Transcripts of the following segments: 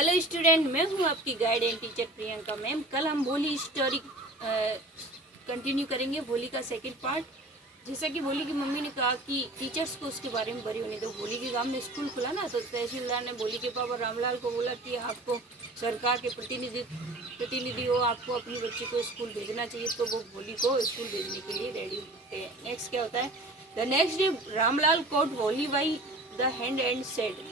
Hello student, मैं हूँ आपकी guide and teacher Priyanka ma'am. कल हम होली स्टोरी कंटिन्यू करेंगे, होली का सेकंड पार्ट। जैसा कि होली की मम्मी ने कहा कि टीचर्स को उसके बारे में बरी होने दो। होली के गांव में स्कूल खुला ना, तो तहसीलदार ने होली के पापा रामलाल को बोला कि आपको सरकार के प्रतिनिधि हो, आपको अपनी बच्ची को स्कूल भेजना चाहिए। तो वो होली को स्कूल भेजने के लिए रेडी होते हैं। नेक्स्ट क्या होता है, the next day Ramlal caught Holly by the hand and said.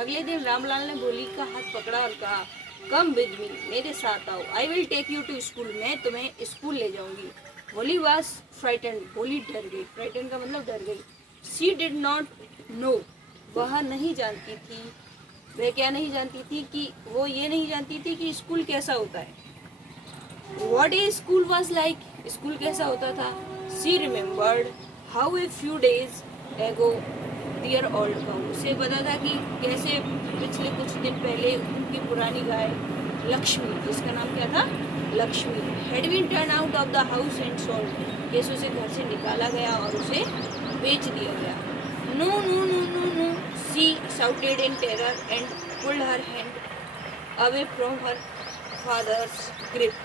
अगले दिन रामलाल ने होली का हाथ पकड़ा और कहा, कम विद मी, मेरे साथ आओ। I will take you to school, मैं तुम्हें स्कूल ले जाऊंगी। होली वॉज फ्राइटेंड, होली डर गई। फ्राइटेंड का मतलब डर गई। शी डिड नॉट नो, वह नहीं जानती थी। वह क्या नहीं जानती थी? कि वो ये नहीं जानती थी कि स्कूल कैसा होता है। What a school was like, school कैसा होता था। She remembered how a few days ago dear old cow, उसे पता था कि कैसे पिछले कुछ दिन पहले उनकी पुरानी गाय लक्ष्मी, जिसका नाम क्या था, Lakshmi, had been turned out of the house and sold, कैसे उसे घर से निकाला गया और उसे बेच दिया गया। No, no, no, no, no, she shouted in terror and pulled her hand away from her father's grip.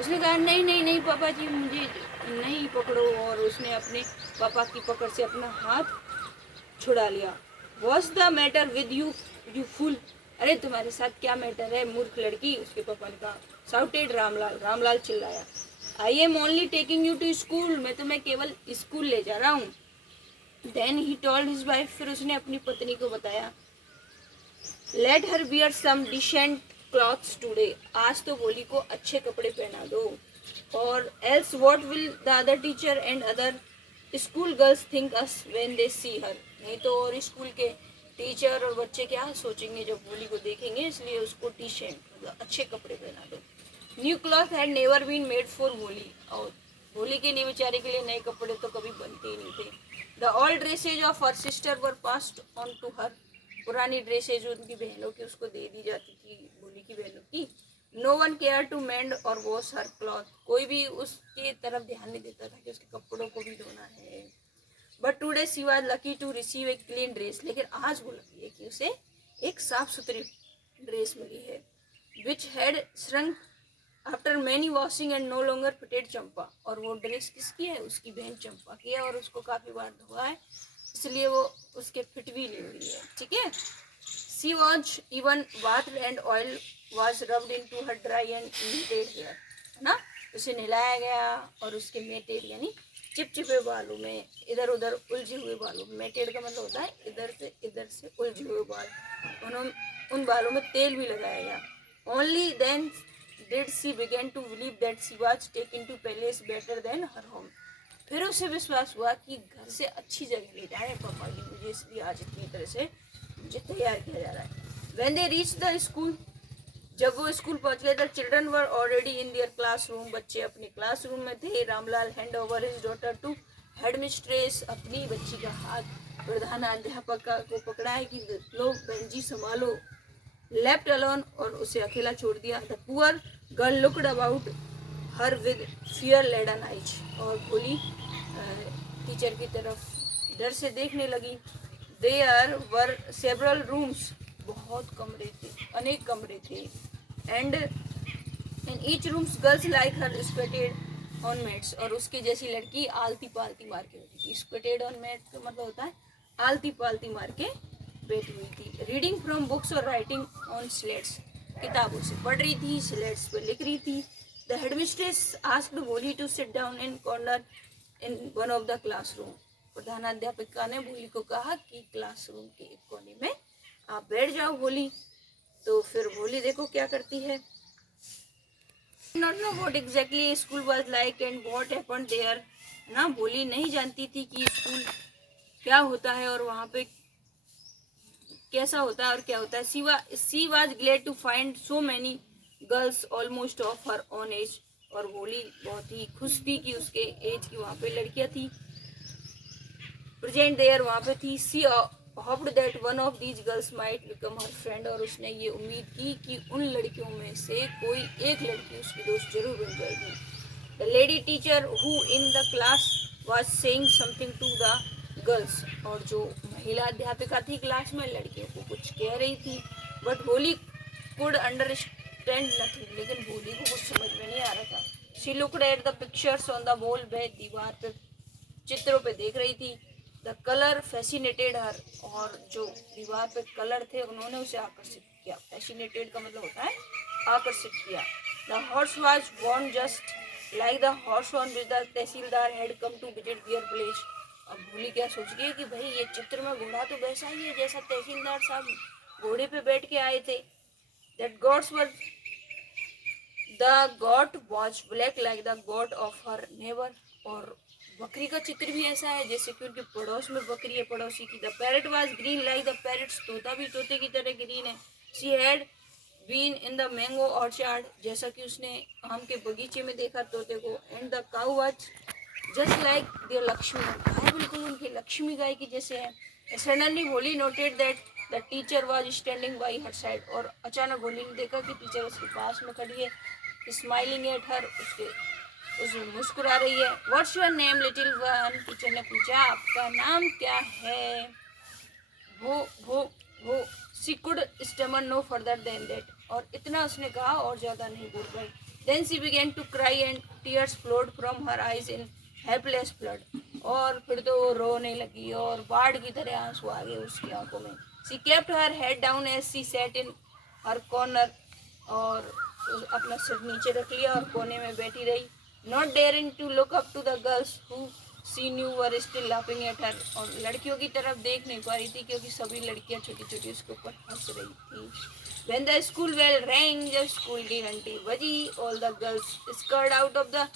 उसने कहा, नहीं नहीं नहीं पापा जी, मुझे नहीं पकड़ो, और उसने अपने पापा की पकड़ से अपना हाथ छुड़ा लिया। What's the matter with you, you fool? अरे तुम्हारे साथ क्या मैटर है मूर्ख लड़की, उसके पापा ने कहा। Shouted रामलाल, रामलाल चिल्लाया। I am only taking you to school, मैं तुम्हें केवल स्कूल ले जा रहा हूँ। Then he told his wife, फिर उसने अपनी पत्नी को बताया, Let her wear some decent clothes today, आज तो होली को अच्छे कपड़े पहना दो। और else what will the other teacher and other school girls think us when they see her, नहीं तो और स्कूल के टीचर और बच्चे क्या सोचेंगे जब होली को देखेंगे, इसलिए उसको decent मतलब अच्छे कपड़े पहना दो। New cloth had never been made for Holi, और होली के लिए बेचारे के लिए नए कपड़े तो कभी बनते ही नहीं थे। The old dresses of her sister were passed on to her, पुरानी ड्रेसेज उनकी बहनों की उसको दे दी जाती थी, होली की बहनों की। No one care to mend और वॉश हर क्लॉथ, कोई भी उसकी तरफ ध्यान नहीं देता था कि उसके कपड़ों को भी धोना है। But today she was lucky to receive a clean dress, लेकिन आज वो लकी है कि उसे एक साफ सुथरी ड्रेस मिली है। Which had shrunk after many washing and no longer fitted Champa, और वो ड्रेस किसकी है, उसकी बहन चंपा की है, और उसको काफ़ी बार धोआ है, इसलिए वो उसके फिट भी नहीं हुई है। ठीक है। She was even water and oil was rubbed into her dry and matted hair, है ना, उसे नहलाया गया और उसके मेटेड यानी चिपचिपे बालों में, इधर उधर उलझे हुए बालों में, मेटेड का मतलब होता है इधर से उलझे हुए बाल, उन बालों में तेल भी लगाया गया। Only then did she begin to believe that she was taken to palace better than her home, फिर उसे विश्वास हुआ कि घर से अच्छी जगह ले जाए पापा जी मुझे, इसलिए आज इतनी तरह से मुझे तैयार किया जा रहा है। When they reached the school, जब वो स्कूल पहुंच गए, the children were already in their classroom, बच्चे अपने क्लासरूम में थे। Ramlal hand over his daughter to headmistress, अपनी बच्ची का हाथ प्रधानाध्यापक को पकड़ा है कि लो बहन जी संभालो। लेफ्ट अलोन, और उसे अकेला छोड़ दिया। The poor girl looked about her with fear laden eyes, और भोली टीचर की तरफ डर से देखने लगी। देयर वर सेवरल रूम्स, बहुत कमरे थे, अनेक कमरे थे। And in each rooms girls like her squatted on mats, और उसके जैसी लड़की आलती पालती मार के बैठी थी। स्क्वेटेड ऑन मैट का मतलब होता है आलती पालती मार के बैठी हुई थी। रीडिंग फ्रॉम बुक्स और राइटिंग ऑन स्लेट्स, किताबों से पढ़ रही थी, स्लेट्स पे लिख रही थी। The headmistress asked Holly to sit down in corner in one of the classroom, प्रधानाध्यापिका ने होली को कहा कि क्लासरूम के एक कोने में आप बैठ जाओ होली। तो फिर होली देखो क्या करती है। Not know what exactly school was like and what happened there, ना होली नहीं जानती थी कि स्कूल क्या होता है और वहाँ पे कैसा होता है और क्या होता है। She was glad to find so many girls almost of her own age, और होली बहुत ही खुश थी कि उसके एज की वहाँ पे लड़कियाँ थी प्रेजेंट देयर, वहाँ पे थी। She hoped that one of these girls might become her friend, और उसने ये उम्मीद की कि उन लड़कियों में से कोई एक लड़की उसकी दोस्त जरूर बन जाएगी। The lady teacher who in the class was saying something to the girls, और जो महिला अध्यापिका थी क्लास में लड़कियों को कुछ कह रही थी। But Holi could understand nothing, लेकिन भोली को कुछ समझ में नहीं आ रहा था। She looked at the pictures on the wall, वह दीवार पे चित्रों पे देख रही थी। द कलर फैसिनेटेड हर, और जो दीवार पे कलर थे उन्होंने उसे आकर्षित किया। फैसिनेटेड का मतलब होता है आकर्षित किया। The horse was born just like the horse on which the tehsildar had come to visit their village. अब भूली क्या सोच गई कि भाई ये चित्र में घोड़ा तो वैसा ही है जैसा तहसीलदार साहब घोड़े पे बैठ के आए थे। That gods were the God was black like the God of her neighbour, और बकरी का चित्र भी ऐसा है जैसे कि उनके पड़ोस में बकरी है पड़ोसी की। The parrot was green like the parrots, तोता भी तोते की तरह ग्रीन है। She had been in the mango orchard, जैसा कि उसने आम के बगीचे में देखा तोते को। And the cow was just like the Lakshmi, गाय बिल्कुल उनकी लक्ष्मी गाय की जैसे है। Suddenly Holly noted that the teacher was standing by her side, और अचानक होली ने देखा कि टीचर उसके पास में खड़ी है। स्माइलिंग एट हर, उसमें मुस्कुरा रही है। What's your name little one, teacher ने पूछा आपका नाम क्या है। वो वो वो she could stammer no further than that, और इतना उसने कहा और ज़्यादा नहीं बोल पाई। Then she begin to cry and tears flowed from her eyes in helpless flood, और फिर तो वो रोने लगी और बाढ़ की तरह आंसू आ गए उसकी आंखों में। She kept her head down as she sat in her corner, और अपना सिर नीचे रख लिया और कोने में बैठी रही। Not daring to look up to the girls who she knew were still laughing at her, और लड़कियों की तरफ देख नहीं पा रही थी क्योंकि सभी लड़कियां छोटी छोटी उसके ऊपर हंस रही थी। When the school bell rang, जब स्कूल की घंटी बजी, all the girls scurried out of the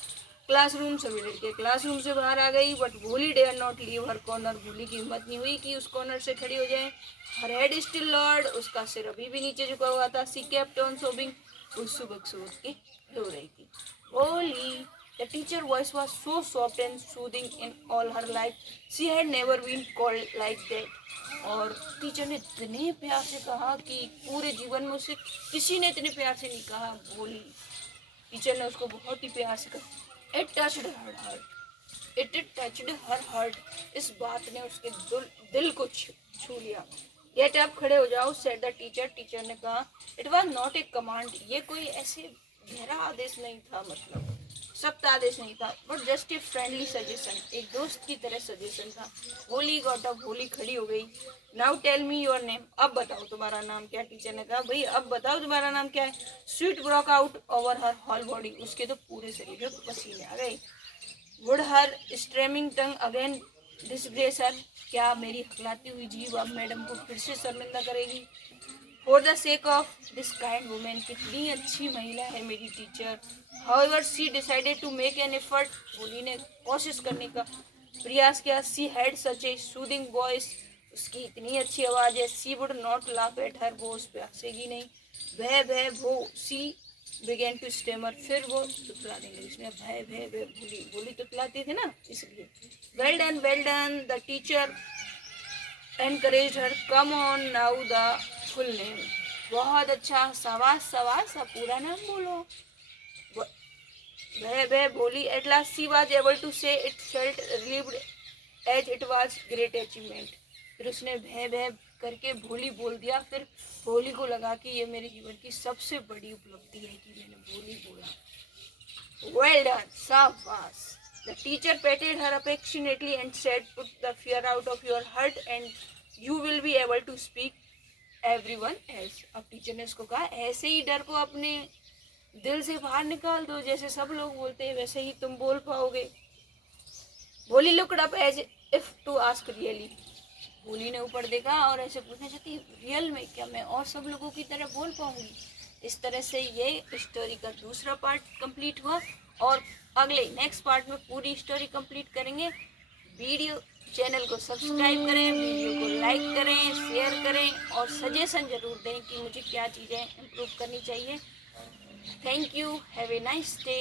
classroom, सभी लड़के क्लासरूम से बाहर आ गई। But Bhuli dare not leave her corner, Bhuli की हिम्मत नहीं हुई कि उस कॉर्नर से खड़ी हो जाए। हर हेड स्टिल लॉर्ड, उसका सिर अभी भी नीचे झुका हुआ था। सी केप्ट ऑन सोबिंग, वो सुबह सुबह के रो रही थी। Holi, the teacher voice was so soft and soothing in all her life, she had never been called like that, और टीचर ने इतने प्यार से कहा कि पूरे जीवन में उसे किसी ने इतने प्यार से नहीं कहा। बोली टीचर ने उसको बहुत ही प्यार से कहा। It touched her heart, it touched her heart, इस बात ने उसके दिल को छू लिया। गेट अप, खड़े हो जाओ, सेड द टीचर, टीचर ने कहा। It was not a command, ये कोई ऐसे गहरा आदेश नहीं था, मतलब सख्त आदेश नहीं था, but just a friendly suggestion, एक दोस्त की तरह सजेशन था। होली गॉट अप, होली खड़ी हो गई। Now tell me your name, अब बताओ तुम्हारा नाम क्या। टीचर ने कहा भाई अब बताओ तुम्हारा नाम क्या है। Sweat broke out over her whole body, उसके तो पूरे शरीर में पसीने आ गए। Would her stammering tongue again disgrace her, क्या मेरी हकलाती हुई जीभ अब मैडम को फिर से शर्मिंदा करेगी। For the sake of this kind woman, कितनी अच्छी महिला है मेरी teacher. However she decided to make an effort, Holly ने कोशिश करने का प्रयास किया। She had such a soothing voice, उसकी इतनी अच्छी आवाज़ है। She would not laugh at her, वो उस पर हंसेगी नहीं। भय भय वो, सी बिगेन टू स्टेमर, फिर वो तुतलाने लगी। उसने भय भय भय बोली, बोली तुतलाती थी ना इसलिए। Well done the teacher encourage her, come on now the full name, बहुत अच्छा, सवास सवास, अब पूरा नाम बोलो। वह बोली। At last she was able to say it felt relieved as it was great achievement, फिर उसने भय भय करके भोली बोल दिया। फिर भोली को लगा कि ये मेरे जीवन की सबसे बड़ी उपलब्धि है कि मैंने भोली बोला। वेल डन, शाबाश। The teacher patted her affectionately and said, put the fear out of your heart and you will be able to speak everyone else. अब टीचर ने उसको कहा ऐसे ही डर को अपने दिल से बाहर निकाल दो, जैसे सब लोग बोलते हैं वैसे ही तुम बोल पाओगे। Bholi looked up as if to ask really, Bholi ने ऊपर देखा और ऐसे पूछना चाहती है रियल में क्या मैं और सब लोगों की तरह बोल पाऊंगी। इस तरह से ये स्टोरी का दूसरा पार्ट कंप्लीट हुआ, और अगले नेक्स्ट पार्ट में पूरी स्टोरी कंप्लीट करेंगे। वीडियो चैनल को सब्सक्राइब करें, वीडियो को लाइक करें, शेयर करें, और सजेशन ज़रूर दें कि मुझे क्या चीज़ें इम्प्रूव करनी चाहिए। Thank you, have a nice day.